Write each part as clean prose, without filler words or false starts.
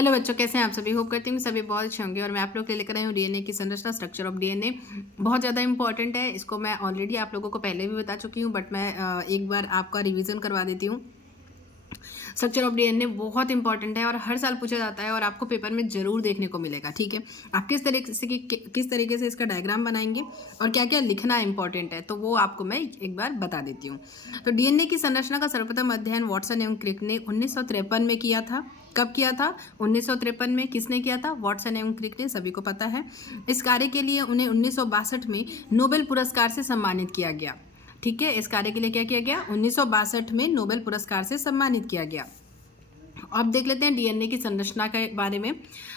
Hello बच्चों, कैसे हैं आप सभी। होप करती हूँ सभी बहुत अच्छे होंगे। और मैं आप लोग के लिए लेकर आई हूँ डीएनए की संरचना। स्ट्रक्चर ऑफ डीएनए बहुत ज़्यादा इंपॉर्टेंट है। इसको मैं ऑलरेडी आप लोगों को पहले भी बता चुकी हूँ, बट मैं एक बार आपका रिवीजन करवा देती हूँ। स्ट्रक्चर ऑफ डीएनए बहुत इंपॉर्टेंट है और हर साल पूछा जाता है और आपको पेपर में जरूर देखने को मिलेगा। ठीक है, आप किस तरीके से इसका डायग्राम बनाएंगे और क्या क्या लिखना इंपॉर्टेंट है, तो वो आपको मैं एक बार बता देती हूँ। तो डीएनए की संरचना का सर्वप्रथम अध्ययन वाटसन एवं क्रिक ने 1953 में किया था। कब किया था? 1953 में। किसने किया था? वाटसन एवं क्रिक ने, सभी को पता है। इस कार्य के लिए उन्हें 1962 में नोबेल पुरस्कार से सम्मानित किया गया। ठीक है, इस कार्य के लिए क्या किया गया? 1962 में नोबेल पुरस्कार से सम्मानित किया गया। अब देख लेते हैं डीएनए की संरचना के बारे में।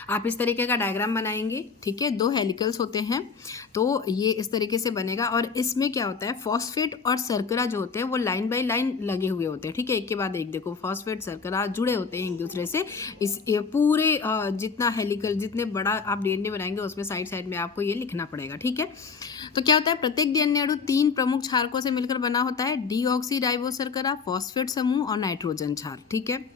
आप इस तरीके का डायग्राम बनाएंगे। ठीक है, 2 हेलिकल्स होते हैं, तो ये इस तरीके से बनेगा। और इसमें क्या होता है, फॉस्फेट और शर्करा जो होते हैं वो लाइन बाय लाइन लगे हुए होते हैं। ठीक है, एक के बाद एक देखो फॉस्फेट शर्करा जुड़े होते हैं एक दूसरे से। इस पूरे जितना हेलिकल, जितने बड़ा आप डीएनए बनाएंगे उसमें साइड साइड में आपको ये लिखना पड़ेगा। ठीक है, तो क्या होता है, प्रत्येक डीएनए अणु 3 प्रमुख क्षारकों से मिलकर बना होता है। डीऑक्सी शर्करा, फॉस्फेट समूह और नाइट्रोजन क्षार। ठीक है,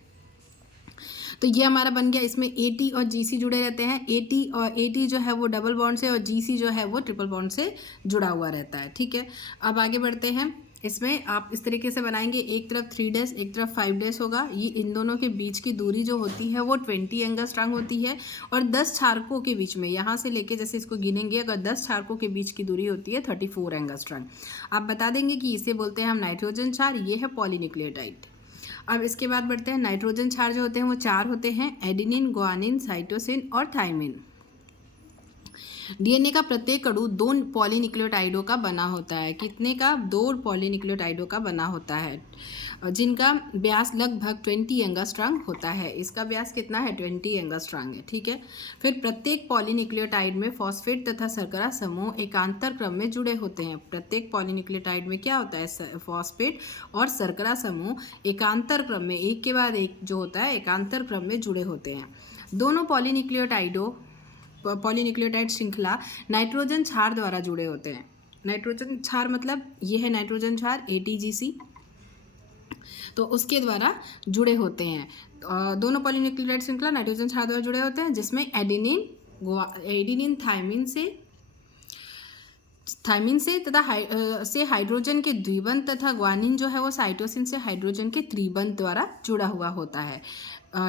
तो ये हमारा बन गया। इसमें एटी और जीसी जुड़े रहते हैं। एटी जो है वो डबल बॉन्ड से और जीसी जो है वो ट्रिपल बॉन्ड से जुड़ा हुआ रहता है। ठीक है, अब आगे बढ़ते हैं। इसमें आप इस तरीके से बनाएंगे, एक तरफ 3 डैश, एक तरफ 5 डैश होगा। ये इन दोनों के बीच की दूरी जो होती है वो 20 एंगस्ट्रॉम होती है। और 10 क्षारकों के बीच में, यहाँ से लेके जैसे इसको गिनेंगे, अगर 10 क्षारकों के बीच की दूरी होती है 34 एंगस्ट्रॉम। आप बता देंगे कि इसे बोलते हैं हम नाइट्रोजन क्षार। ये है पॉलीन्यूक्लियोटाइड। अब इसके बाद बढ़ते हैं। नाइट्रोजन क्षार जो होते हैं वो 4 होते हैं, एडिनिन, ग्वानिन, साइटोसिन और थाइमिन। डीएनए का प्रत्येक अणु 2 पॉलीन्यूक्लियोटाइडों का बना होता है। कितने का? 2 पॉलीन्यूक्लियोटाइडों का बना होता है, जिनका व्यास लगभग 20 एंगस्ट्रॉम होता है। इसका व्यास कितना है? 20 एंगस्ट्रॉम है। ठीक है, फिर प्रत्येक पॉलीन्यूक्लियोटाइड में फॉस्फेट तथा शर्करा समूह एकांतर क्रम में जुड़े होते हैं। प्रत्येक पॉलीन्यूक्लियोटाइड में क्या होता है? फॉस्फेट और शर्करा समूह एकांतर क्रम में, एक के बाद एक जो होता है एकांतर क्रम में जुड़े होते हैं। दोनों पॉलीन्यूक्लियोटाइड श्रृंखला नाइट्रोजन क्षार द्वारा जुड़े होते हैं। नाइट्रोजन क्षार मतलब ये है नाइट्रोजन क्षार एटीजीसी, तो उसके द्वारा जुड़े होते हैं। दोनों पॉलीन्यूक्लियोटाइड श्रृंखला नाइट्रोजन क्षार द्वारा जुड़े होते हैं, जिसमें एडिनिन थाइमिन से तथा हाइड्रोजन के द्विबंध तथा ग्वानिन जो है वो साइटोसिन से हाइड्रोजन के त्रिबंध द्वारा जुड़ा हुआ होता है।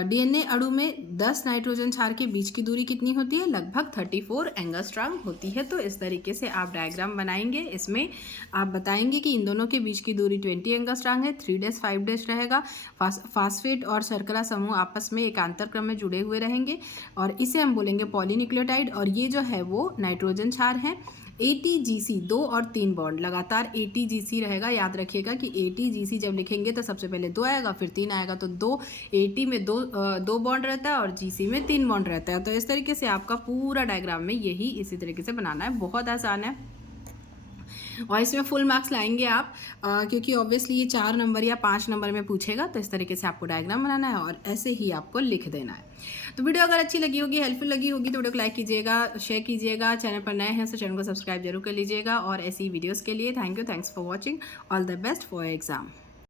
डीएनए अणु में 10 नाइट्रोजन क्षार के बीच की दूरी कितनी होती है? लगभग 34 एंगस्ट्रॉम होती है। तो इस तरीके से आप डायग्राम बनाएंगे। इसमें आप बताएंगे कि इन दोनों के बीच की दूरी 20 एंगस्ट्रॉम है। 3 डैश 5 डैश रहेगा। फास्फेट और शर्करा समूह आपस में एकांतर क्रम में जुड़े हुए रहेंगे और इसे हम बोलेंगे पॉलीन्यूक्लियोटाइड। और ये जो है वो नाइट्रोजन क्षार है। एटीजीसी 2 और 3 बॉन्ड, लगातार एटीजीसी रहेगा। याद रखिएगा कि एटीजीसी जब लिखेंगे तो सबसे पहले 2 आएगा, फिर 3 आएगा। तो 2 एटी में 2 बॉन्ड रहता है और जीसी में 3 बॉन्ड रहता है। तो इस तरीके से आपका पूरा डायग्राम में यही इसी तरीके से बनाना है। बहुत आसान है और इसमें फुल मार्क्स लाएंगे आप, क्योंकि ऑब्वियसली ये 4 नंबर या 5 नंबर में पूछेगा। तो इस तरीके से आपको डायग्राम बनाना है और ऐसे ही आपको लिख देना है। तो वीडियो अगर अच्छी लगी होगी, हेल्पफुल लगी होगी, तो वीडियो को लाइक कीजिएगा, शेयर कीजिएगा। चैनल पर नए हैं तो चैनल को सब्सक्राइब जरूर कर लीजिएगा। और ऐसी वीडियोज़ के लिए thanks for watching. All the best for exam.